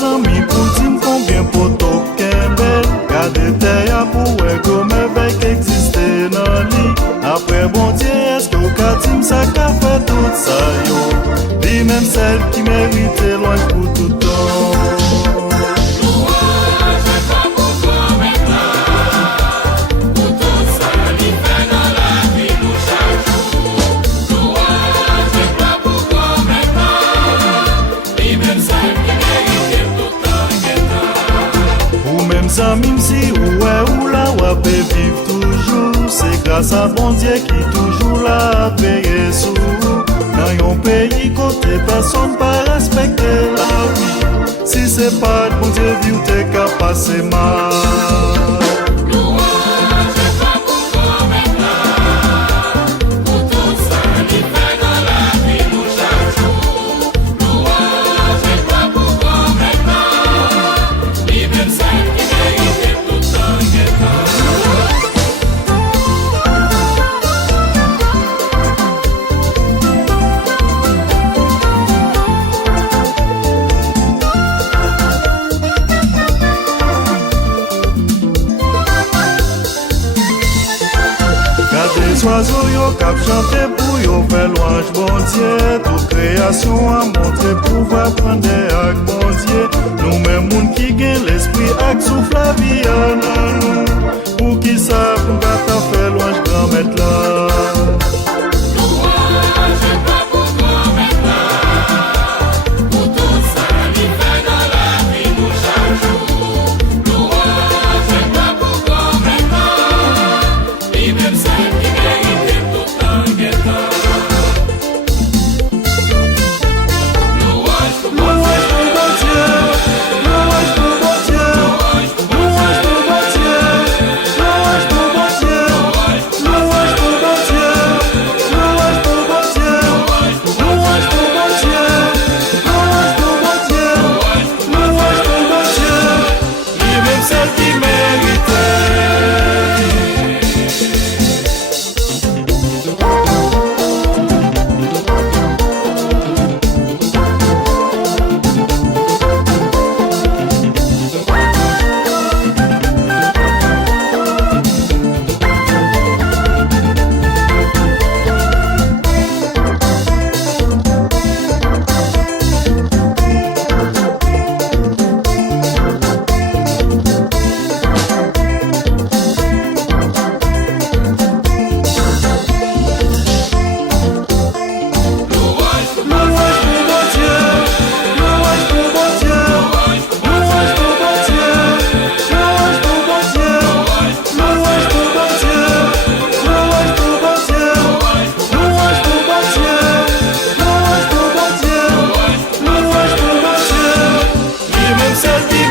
des amis pour dire combien poto kembel. Gade terre pour ego merveille exister dans lit. Après bon Dieu, est-ce que au katim ça qu'a fait tout ça yo? Lui même celle qui méritait loin pour tout temps. Même si ou là ou peut vivre toujours, c'est grâce à bon Dieu qui toujours là à payer sous. Dans un pays côté personne pas respecter la vie. Si c'est pas de bon Dieu vu t'es qu'à passer mal. Les oiseaux yo cap chanter pour yo faire louange bon Dieu. Toute création a montré pouvoir prendre avec bon Dieu. Nous mêmes moun qui gagne l'esprit avec souffle la vie en nous. Pour qui ça pour gâter faire louange grand maître là. Selfie